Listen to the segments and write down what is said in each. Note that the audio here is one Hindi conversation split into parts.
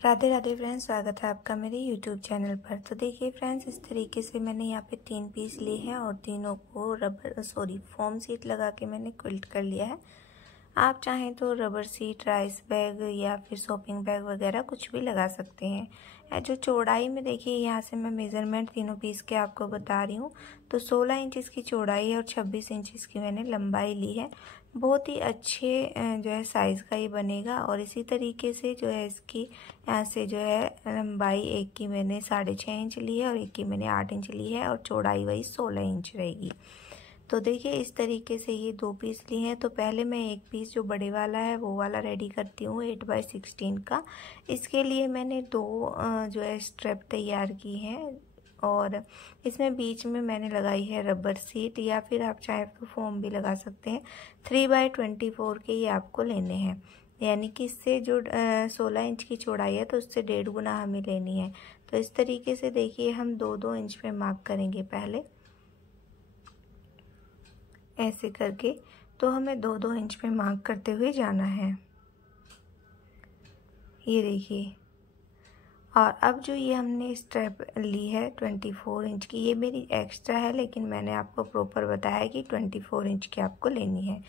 राधे राधे फ्रेंड्स, स्वागत है आपका मेरे यूट्यूब चैनल पर। तो देखिए फ्रेंड्स, इस तरीके से मैंने यहाँ पे 3 पीस लिए हैं और तीनों को फोम सीट लगा के मैंने क्विल्ट कर लिया है। आप चाहें तो रबर सीट, राइस बैग या फिर शॉपिंग बैग वगैरह कुछ भी लगा सकते हैं। जो चौड़ाई में देखिए, यहाँ से मैं मेज़रमेंट तीनों पीस के आपको बता रही हूँ। तो 16 इंच की चौड़ाई है और 26 इंच की मैंने लंबाई ली है। बहुत ही अच्छे जो है साइज़ का ये बनेगा। और इसी तरीके से जो है इसकी यहाँ से जो है लंबाई एक की मैंने 6.5 इंच ली है और एक की मैंने 8 इंच ली है और चौड़ाई वही 16 इंच रहेगी। तो देखिए इस तरीके से ये 2 पीस लिए हैं। तो पहले मैं एक पीस जो बड़े वाला है वो वाला रेडी करती हूँ 8x16 का। इसके लिए मैंने 2 जो है स्ट्रेप तैयार की हैं और इसमें बीच में मैंने लगाई है रबर सीट, या फिर आप चाहे तो फोम भी लगा सकते हैं। 3x24 के ये आपको लेने हैं, यानी कि इससे जो 16 इंच की चौड़ाई है तो उससे 1.5 गुना हमें लेनी है। तो इस तरीके से देखिए हम 2-2 इंच पे मार्क करेंगे पहले, ऐसे करके। तो हमें 2-2 इंच पे मार्क करते हुए जाना है, ये देखिए। और अब जो ये हमने स्ट्रेप ली है 24 इंच की, ये मेरी एक्स्ट्रा है, लेकिन मैंने आपको प्रॉपर बताया कि 24 इंच की आपको लेनी है।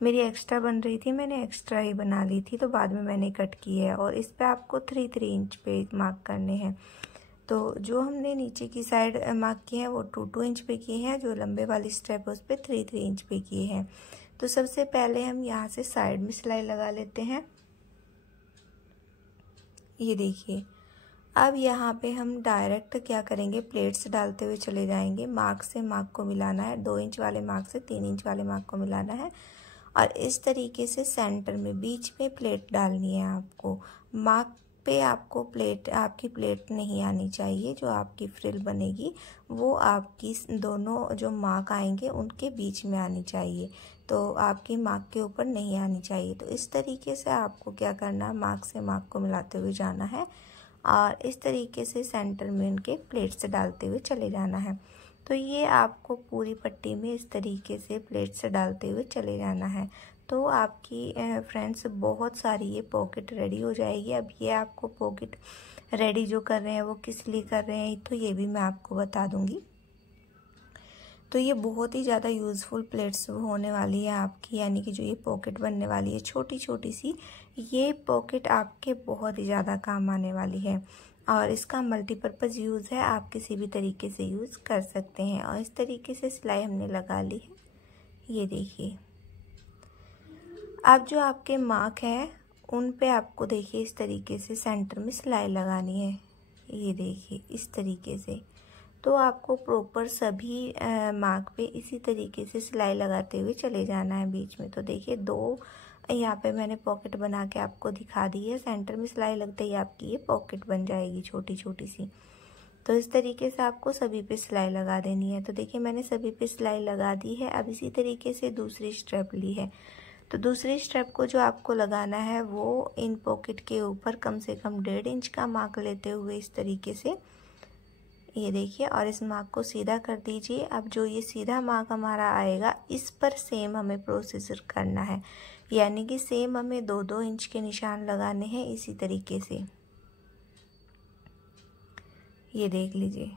मेरी एक्स्ट्रा बन रही थी, मैंने एक्स्ट्रा ही बना ली थी, तो बाद में मैंने कट की है। और इस पे आपको 3-3 इंच पे मार्क करने हैं। तो जो हमने नीचे की साइड मार्क किए हैं वो 2-2 इंच पे किए हैं, जो लंबे वाली स्ट्रेप है उस पर 3-3 इंच पे किए हैं। तो सबसे पहले हम यहाँ से साइड में सिलाई लगा लेते हैं, ये देखिए। अब यहाँ पे हम डायरेक्ट क्या करेंगे, प्लेट्स डालते हुए चले जाएंगे। मार्क से मार्क को मिलाना है, 2 इंच वाले मार्क से 3 इंच वाले मार्क को मिलाना है और इस तरीके से सेंटर में बीच में प्लेट डालनी है आपको। मार्क पे आपको आपकी प्लेट नहीं आनी चाहिए। जो आपकी फ्रिल बनेगी वो आपकी दोनों जो मार्क आएंगे उनके बीच में आनी चाहिए, तो आपकी मार्क के ऊपर नहीं आनी चाहिए। तो इस तरीके से आपको क्या करना है, मार्क से मार्क को मिलाते हुए जाना है और इस तरीके से सेंटर में उनके प्लेट्स डालते हुए चले जाना है। तो ये आपको पूरी पट्टी में इस तरीके से प्लेट्स डालते हुए चले जाना है। तो आपकी फ्रेंड्स बहुत सारी ये पॉकेट रेडी हो जाएगी। अब ये आपको पॉकेट रेडी जो कर रहे हैं वो किस लिए कर रहे हैं, तो ये भी मैं आपको बता दूंगी। तो ये बहुत ही ज़्यादा यूज़फुल प्लेट्स होने वाली है आपकी, यानी कि जो ये पॉकेट बनने वाली है छोटी छोटी सी, ये पॉकेट आपके बहुत ही ज़्यादा काम आने वाली है और इसका मल्टीपर्पज़ यूज़ है। आप किसी भी तरीके से यूज़ कर सकते हैं। और इस तरीके से सिलाई हमने लगा ली है, ये देखिए। अब जो आपके मार्क हैं उन पे आपको देखिए इस तरीके से सेंटर में सिलाई लगानी है, ये देखिए इस तरीके से। तो आपको प्रॉपर सभी मार्क पे इसी तरीके से सिलाई लगाते हुए चले जाना है बीच में। तो देखिए 2 यहाँ पे मैंने पॉकेट बना के आपको दिखा दी है। सेंटर में सिलाई लगते ही आपकी ये पॉकेट बन जाएगी छोटी छोटी सी। तो इस तरीके से आपको सभी पे सिलाई लगा देनी है। तो देखिए मैंने सभी पे सिलाई लगा दी है। अब इसी तरीके से दूसरी स्ट्रेप ली है। तो दूसरी स्ट्रेप को जो आपको लगाना है वो इन पॉकेट के ऊपर कम से कम 1.5 इंच का मार्क लेते हुए इस तरीके से, ये देखिए, और इस मार्क को सीधा कर दीजिए। अब जो ये सीधा मार्क हमारा आएगा इस पर सेम हमें प्रोसीजर करना है, यानी कि सेम हमें 2-2 इंच के निशान लगाने हैं इसी तरीके से, ये देख लीजिए।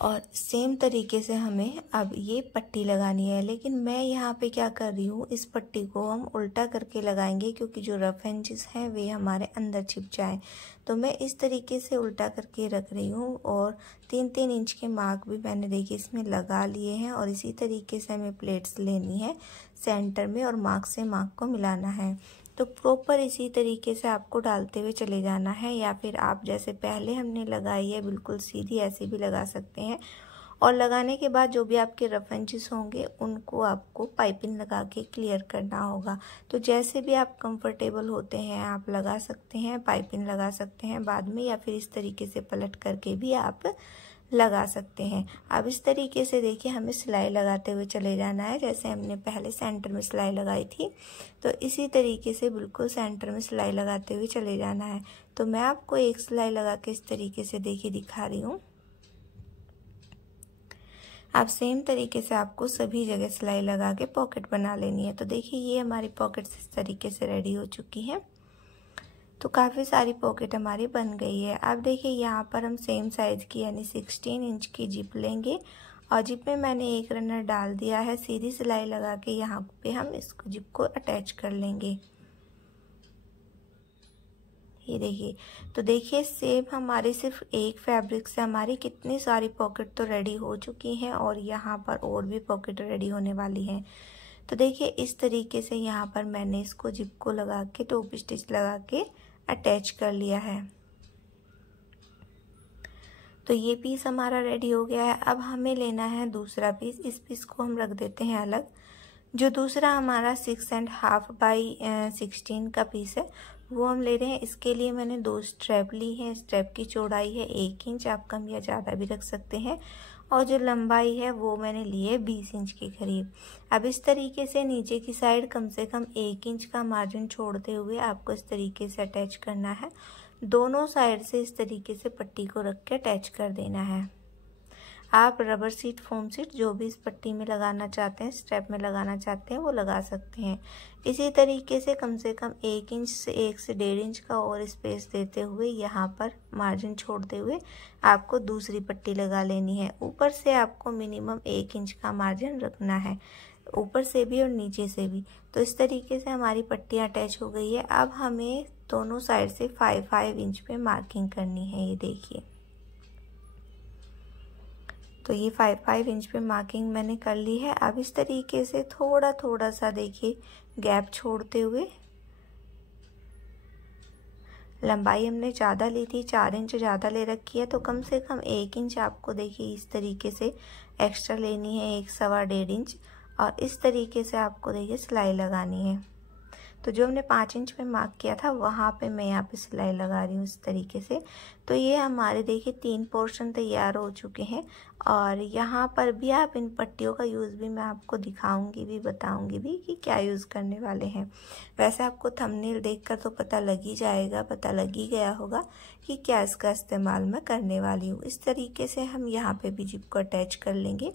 और सेम तरीके से हमें अब ये पट्टी लगानी है, लेकिन मैं यहाँ पे क्या कर रही हूँ, इस पट्टी को हम उल्टा करके लगाएंगे क्योंकि जो रफ एंजेस हैं वे हमारे अंदर छिप जाए। तो मैं इस तरीके से उल्टा करके रख रही हूँ और 3-3 इंच के मार्क भी मैंने देखिए इसमें लगा लिए हैं। और इसी तरीके से हमें प्लेट्स लेनी है सेंटर में और मार्क से मार्क को मिलाना है। तो प्रॉपर इसी तरीके से आपको डालते हुए चले जाना है, या फिर आप जैसे पहले हमने लगाई है बिल्कुल सीधी ऐसे भी लगा सकते हैं। और लगाने के बाद जो भी आपके रफ एंजेस होंगे उनको आपको पाइपिंग लगा के क्लियर करना होगा। तो जैसे भी आप कंफर्टेबल होते हैं आप लगा सकते हैं, पाइपिंग लगा सकते हैं बाद में, या फिर इस तरीके से पलट करके भी आप लगा सकते हैं। अब इस तरीके से देखिए हमें सिलाई लगाते हुए चले जाना है, जैसे हमने पहले सेंटर में सिलाई लगाई थी। तो इसी तरीके से बिल्कुल सेंटर में सिलाई लगाते हुए चले जाना है। तो मैं आपको एक सिलाई लगा के इस तरीके से देखिए दिखा रही हूँ। अब सेम तरीके से आपको सभी जगह सिलाई लगा के पॉकेट बना लेनी है। तो देखिए ये हमारी पॉकेट्स इस तरीके से रेडी हो चुकी हैं। तो काफ़ी सारी पॉकेट हमारी बन गई है। अब देखिए यहाँ पर हम सेम साइज़ की यानी 16 इंच की जिप लेंगे और जिप में मैंने एक रनर डाल दिया है। सीधी सिलाई लगा के यहाँ पे हम इसको जिप को अटैच कर लेंगे। ये देखिए, तो देखिए सेम हमारी सिर्फ एक फैब्रिक से हमारी कितनी सारी पॉकेट तो रेडी हो चुकी हैं और यहाँ पर और भी पॉकेट रेडी होने वाली हैं। तो देखिए इस तरीके से यहाँ पर मैंने इसको जिप को लगा के टॉप स्टिच लगा के अटैच कर लिया है। तो ये पीस हमारा रेडी हो गया है। अब हमें लेना है दूसरा पीस। इस पीस को हम रख देते हैं अलग। जो दूसरा हमारा 6.5 बाई 16 का पीस है वो हम ले रहे हैं। इसके लिए मैंने 2 स्ट्रैप ली हैं। स्ट्रैप की चौड़ाई है 1 इंच, आप कम या ज़्यादा भी रख सकते हैं, और जो लंबाई है वो मैंने ली है 20 इंच के करीब। अब इस तरीके से नीचे की साइड कम से कम 1 इंच का मार्जिन छोड़ते हुए आपको इस तरीके से अटैच करना है। दोनों साइड से इस तरीके से पट्टी को रख के अटैच कर देना है। आप रबर सीट, फोम सीट जो भी इस पट्टी में लगाना चाहते हैं, स्ट्रैप में लगाना चाहते हैं, वो लगा सकते हैं। इसी तरीके से कम 1 इंच से 1 से 1.5 इंच का और स्पेस देते हुए यहाँ पर मार्जिन छोड़ते हुए आपको दूसरी पट्टी लगा लेनी है। ऊपर से आपको मिनिमम 1 इंच का मार्जिन रखना है, ऊपर से भी और नीचे से भी। तो इस तरीके से हमारी पट्टियाँ अटैच हो गई है। अब हमें दोनों साइड से 5 इंच पे मार्किंग करनी है। ये देखिए, तो ये 5 इंच पे मार्किंग मैंने कर ली है। अब इस तरीके से थोड़ा थोड़ा सा देखिए गैप छोड़ते हुए, लंबाई हमने ज़्यादा ली थी, 4 इंच ज़्यादा ले रखी है, तो कम से कम 1 इंच आपको देखिए इस तरीके से एक्स्ट्रा लेनी है, 1 सवा 1.5 इंच। और इस तरीके से आपको देखिए सिलाई लगानी है। तो जो हमने 5 इंच पे मार्क किया था वहाँ पे मैं यहाँ पे सिलाई लगा रही हूँ इस तरीके से। तो ये हमारे देखिए 3 पोर्शन तैयार हो चुके हैं। और यहाँ पर भी आप इन पट्टियों का यूज़ भी मैं आपको दिखाऊंगी भी, बताऊंगी भी कि क्या यूज़ करने वाले हैं। वैसे आपको थंबनेल देखकर तो पता लग ही जाएगा, पता लग ही गया होगा कि क्या इसका इस्तेमाल मैं करने वाली हूँ। इस तरीके से हम यहाँ पे भी जिप को अटैच कर लेंगे।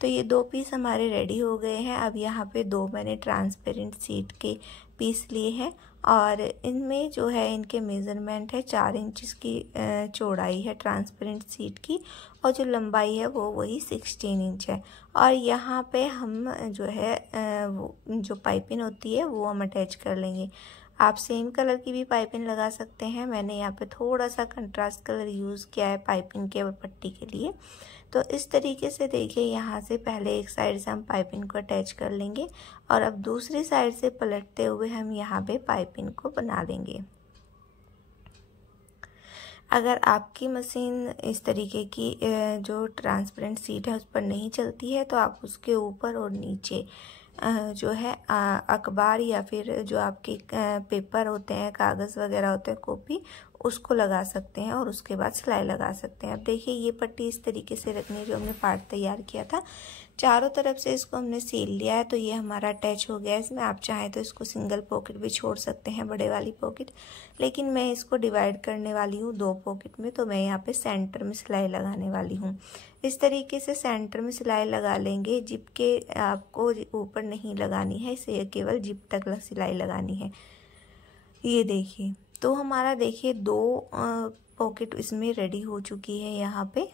तो ये 2 पीस हमारे रेडी हो गए हैं। अब यहाँ पे 2 मैंने ट्रांसपेरेंट सीट के पीस लिए हैं और इनमें जो है इनके मेज़रमेंट है 4 इंच की चौड़ाई है ट्रांसपेरेंट सीट की, और जो लंबाई है वो वही 16 इंच है। और यहाँ पे हम जो है वो जो पाइपिंग होती है वो हम अटैच कर लेंगे। आप सेम कलर की भी पाइपिंग लगा सकते हैं। मैंने यहाँ पे थोड़ा सा कंट्रास्ट कलर यूज़ किया है पाइपिंग के और पट्टी के लिए। तो इस तरीके से देखिए यहाँ से पहले एक साइड से हम पाइपिंग को अटैच कर लेंगे और अब दूसरी साइड से पलटते हुए हम यहाँ पे पाइपिंग को बना लेंगे। अगर आपकी मशीन इस तरीके की जो ट्रांसपेरेंट सीट है उस पर नहीं चलती है तो आप उसके ऊपर और नीचे जो है अखबार या फिर जो आपके पेपर होते हैं, कागज़ वगैरह होते हैं, कॉपी, उसको लगा सकते हैं और उसके बाद सिलाई लगा सकते हैं। अब देखिए ये पट्टी इस तरीके से रखनी है जो हमने पार्ट तैयार किया था। चारों तरफ से इसको हमने सील लिया है तो ये हमारा अटैच हो गया है। इसमें आप चाहें तो इसको सिंगल पॉकेट भी छोड़ सकते हैं, बड़े वाली पॉकेट, लेकिन मैं इसको डिवाइड करने वाली हूँ 2 पॉकेट में। तो मैं यहाँ पे सेंटर में सिलाई लगाने वाली हूँ। इस तरीके से सेंटर में सिलाई लगा लेंगे। जिप के आपको ऊपर नहीं लगानी है, इसे केवल जिप तक सिलाई लगानी है। ये देखिए, तो हमारा देखिए 2 पॉकेट इसमें रेडी हो चुकी है यहाँ पे।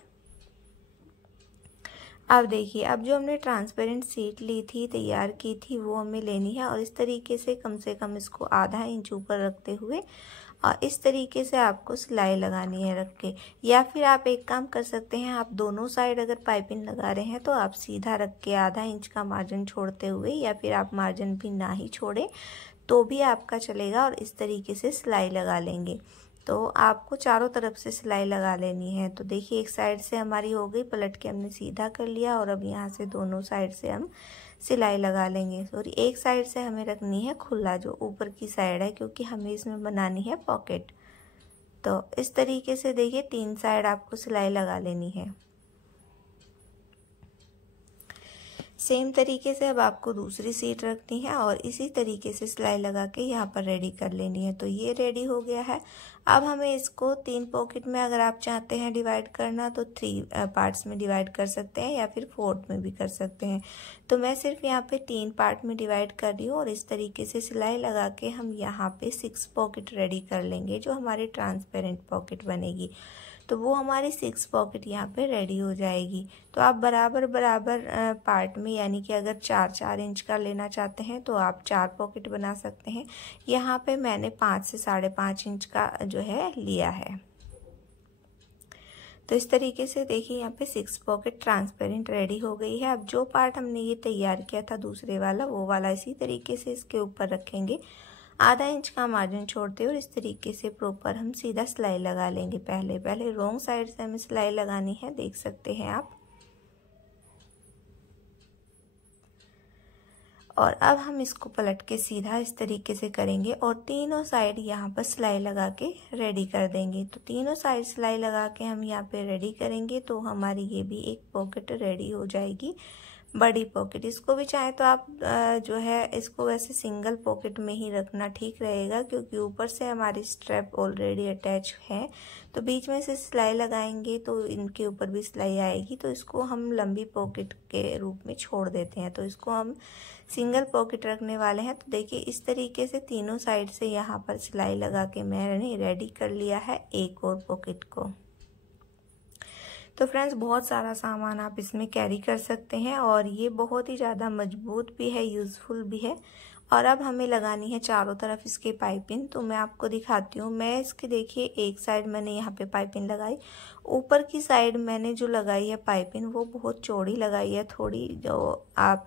अब देखिए, अब जो हमने ट्रांसपेरेंट सीट ली थी, तैयार की थी, वो हमें लेनी है और इस तरीके से कम से कम इसको आधा इंच ऊपर रखते हुए और इस तरीके से आपको सिलाई लगानी है रख के। या फिर आप एक काम कर सकते हैं, आप दोनों साइड अगर पाइपिंग लगा रहे हैं तो आप सीधा रख के आधा इंच का मार्जिन छोड़ते हुए, या फिर आप मार्जिन भी ना ही छोड़ें तो भी आपका चलेगा, और इस तरीके से सिलाई लगा लेंगे। तो आपको चारों तरफ से सिलाई लगा लेनी है। तो देखिए एक साइड से हमारी हो गई, पलट के हमने सीधा कर लिया और अब यहाँ से दोनों साइड से हम सिलाई लगा लेंगे। सॉरी, एक साइड से हमें रखनी है खुला, जो ऊपर की साइड है, क्योंकि हमें इसमें बनानी है पॉकेट। तो इस तरीके से देखिए 3 साइड आपको सिलाई लगा लेनी है। सेम तरीके से अब आपको दूसरी सीट रखनी है और इसी तरीके से सिलाई लगा के यहाँ पर रेडी कर लेनी है। तो ये रेडी हो गया है। अब हमें इसको 3 पॉकेट में अगर आप चाहते हैं डिवाइड करना तो 3 पार्ट्स में डिवाइड कर सकते हैं या फिर 4th में भी कर सकते हैं। तो मैं सिर्फ यहाँ पे 3 पार्ट में डिवाइड कर रही हूँ और इस तरीके से सिलाई लगा के हम यहाँ पे 6 पॉकेट रेडी कर लेंगे, जो हमारी ट्रांसपेरेंट पॉकेट बनेगी। तो वो हमारी 6 पॉकेट यहाँ पे रेडी हो जाएगी। तो आप बराबर बराबर पार्ट में, यानी कि अगर 4-4 इंच का लेना चाहते हैं तो आप 4 पॉकेट बना सकते हैं। यहाँ पे मैंने 5 से 5.5 इंच का जो है लिया है। तो इस तरीके से देखिए यहाँ पे 6 पॉकेट ट्रांसपेरेंट रेडी हो गई है। अब जो पार्ट हमने ये तैयार किया था दूसरे वाला, वो वाला इसी तरीके से इसके ऊपर रखेंगे, आधा इंच का मार्जिन छोड़ते हैं और इस तरीके से प्रॉपर हम सीधा सिलाई लगा लेंगे। पहले रॉन्ग साइड से हमें सिलाई लगानी है, देख सकते हैं आप। और अब हम इसको पलट के सीधा इस तरीके से करेंगे और तीनों साइड यहाँ पर सिलाई लगा के रेडी कर देंगे। तो तीनों साइड सिलाई लगा के हम यहाँ पे रेडी करेंगे तो हमारी ये भी एक पॉकेट रेडी हो जाएगी, बड़ी पॉकेट। इसको भी चाहे तो आप जो है इसको वैसे सिंगल पॉकेट में ही रखना ठीक रहेगा, क्योंकि ऊपर से हमारी स्ट्रैप ऑलरेडी अटैच है। तो बीच में से सिलाई लगाएंगे तो इनके ऊपर भी सिलाई आएगी, तो इसको हम लंबी पॉकेट के रूप में छोड़ देते हैं। तो इसको हम सिंगल पॉकेट रखने वाले हैं। तो देखिए इस तरीके से तीनों साइड से यहाँ पर सिलाई लगा के मैंने रेडी कर लिया है एक और पॉकेट को। तो फ्रेंड्स बहुत सारा सामान आप इसमें कैरी कर सकते हैं और ये बहुत ही ज़्यादा मजबूत भी है, यूज़फुल भी है। और अब हमें लगानी है चारों तरफ इसके पाइपिंग। तो मैं आपको दिखाती हूँ। मैं इसके देखिए एक साइड मैंने यहाँ पे पाइपिंग लगाई, ऊपर की साइड मैंने जो लगाई है पाइपिंग वो बहुत चौड़ी लगाई है, थोड़ी जो आप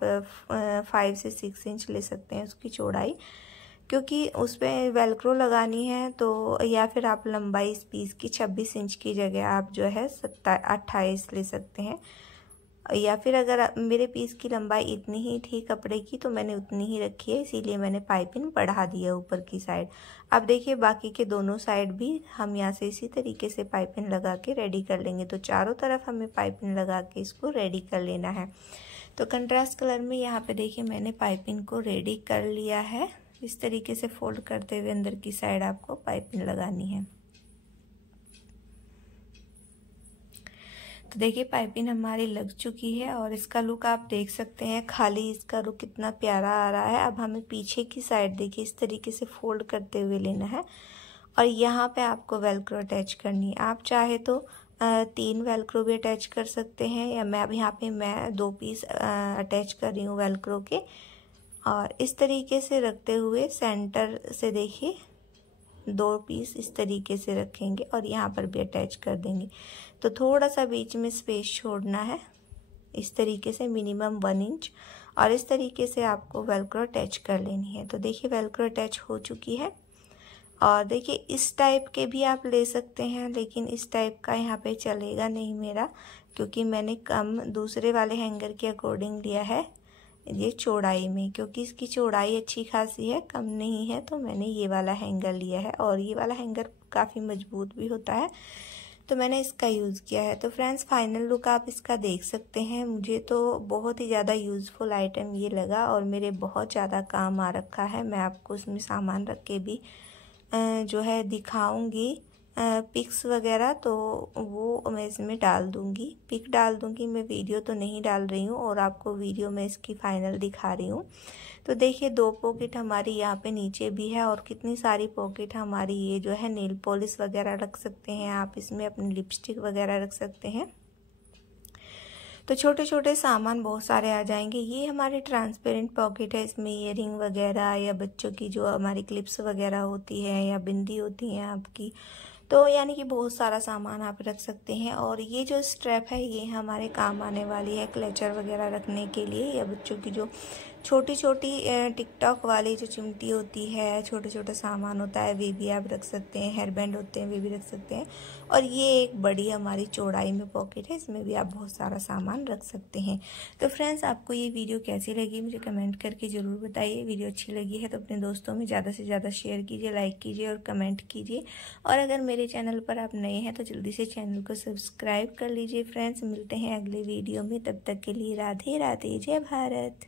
5 से 6 इंच ले सकते हैं उसकी चौड़ाई, क्योंकि उस पर वेलक्रो लगानी है। तो या फिर आप लंबाई इस पीस की 26 इंच की जगह आप जो है 28 ले सकते हैं, या फिर अगर मेरे पीस की लंबाई इतनी ही थी कपड़े की तो मैंने उतनी ही रखी है, इसीलिए मैंने पाइपिंग बढ़ा दी है ऊपर की साइड। अब देखिए बाकी के दोनों साइड भी हम यहाँ से इसी तरीके से पाइपिंग लगा के रेडी कर लेंगे। तो चारों तरफ हमें पाइपिंग लगा के इसको रेडी कर लेना है। तो कंट्रास्ट कलर में यहाँ पे देखिए मैंने पाइपिंग को रेडी कर लिया है। इस तरीके से फोल्ड करते हुए अंदर की साइड आपको पाइपिंग लगानी है। तो देखिए पाइपिंग हमारी लग चुकी है और इसका लुक आप देख सकते हैं, खाली इसका लुक कितना प्यारा आ रहा है। अब हमें पीछे की साइड देखिए इस तरीके से फोल्ड करते हुए लेना है और यहाँ पे आपको वेलक्रो अटैच करनी है। आप चाहे तो 3 वेलक्रो भी अटैच कर सकते हैं, या मैं अब यहाँ पे 2 पीस अटैच कर रही हूँ वेलक्रो के। और इस तरीके से रखते हुए सेंटर से देखिए 2 पीस इस तरीके से रखेंगे और यहाँ पर भी अटैच कर देंगे। तो थोड़ा सा बीच में स्पेस छोड़ना है इस तरीके से, मिनिमम 1 इंच, और इस तरीके से आपको वेलक्रो अटैच कर लेनी है। तो देखिए वेलक्रो अटैच हो चुकी है। और देखिए इस टाइप के भी आप ले सकते हैं, लेकिन इस टाइप का यहाँ पे चलेगा नहीं मेरा, क्योंकि मैंने कम दूसरे वाले हैंगर के अकॉर्डिंग लिया है ये चौड़ाई में, क्योंकि इसकी चौड़ाई अच्छी खासी है, कम नहीं है। तो मैंने ये वाला हैंगर लिया है और ये वाला हैंगर काफ़ी मजबूत भी होता है, तो मैंने इसका यूज़ किया है। तो फ्रेंड्स फाइनल लुक आप इसका देख सकते हैं। मुझे तो बहुत ही ज़्यादा यूज़फुल आइटम ये लगा और मेरे बहुत ज़्यादा काम आ रखा है। मैं आपको इसमें सामान रख के भी जो है दिखाऊंगी पिक्स वगैरह, तो वो मैं इसमें डाल दूंगी, पिक डाल दूंगी। मैं वीडियो तो नहीं डाल रही हूँ और आपको वीडियो में इसकी फाइनल दिखा रही हूँ। तो देखिए 2 पॉकेट हमारी यहाँ पे नीचे भी है और कितनी सारी पॉकेट हमारी ये जो है नेल पॉलिश वगैरह रख सकते हैं आप, इसमें अपनी लिपस्टिक वगैरह रख सकते हैं। तो छोटे छोटे सामान बहुत सारे आ जाएंगे। ये हमारी ट्रांसपेरेंट पॉकेट है, इसमें ईयरिंग वगैरह या बच्चों की जो हमारी क्लिप्स वगैरह होती है या बिंदी होती है आपकी, तो यानी कि बहुत सारा सामान आप रख सकते हैं। और ये जो स्ट्रैप है ये हमारे काम आने वाली है क्लचर वगैरह रखने के लिए, या बच्चों की जो छोटी छोटी टिकटॉक वाली जो चिमटी होती है, छोटा छोटा सामान होता है, वे भी आप रख सकते हैं। हेयर बैंड होते हैं, वे भी रख सकते हैं। और ये एक बड़ी हमारी चौड़ाई में पॉकेट है, इसमें भी आप बहुत सारा सामान रख सकते हैं। तो फ्रेंड्स, आपको ये वीडियो कैसी लगी मुझे कमेंट करके ज़रूर बताइए। वीडियो अच्छी लगी है तो अपने दोस्तों में ज़्यादा से ज़्यादा शेयर कीजिए, लाइक कीजिए और कमेंट कीजिए। और अगर मेरे चैनल पर आप नए हैं तो जल्दी से चैनल को सब्सक्राइब कर लीजिए। फ्रेंड्स, मिलते हैं अगले वीडियो में, तब तक के लिए राधे राधे, जय भारत।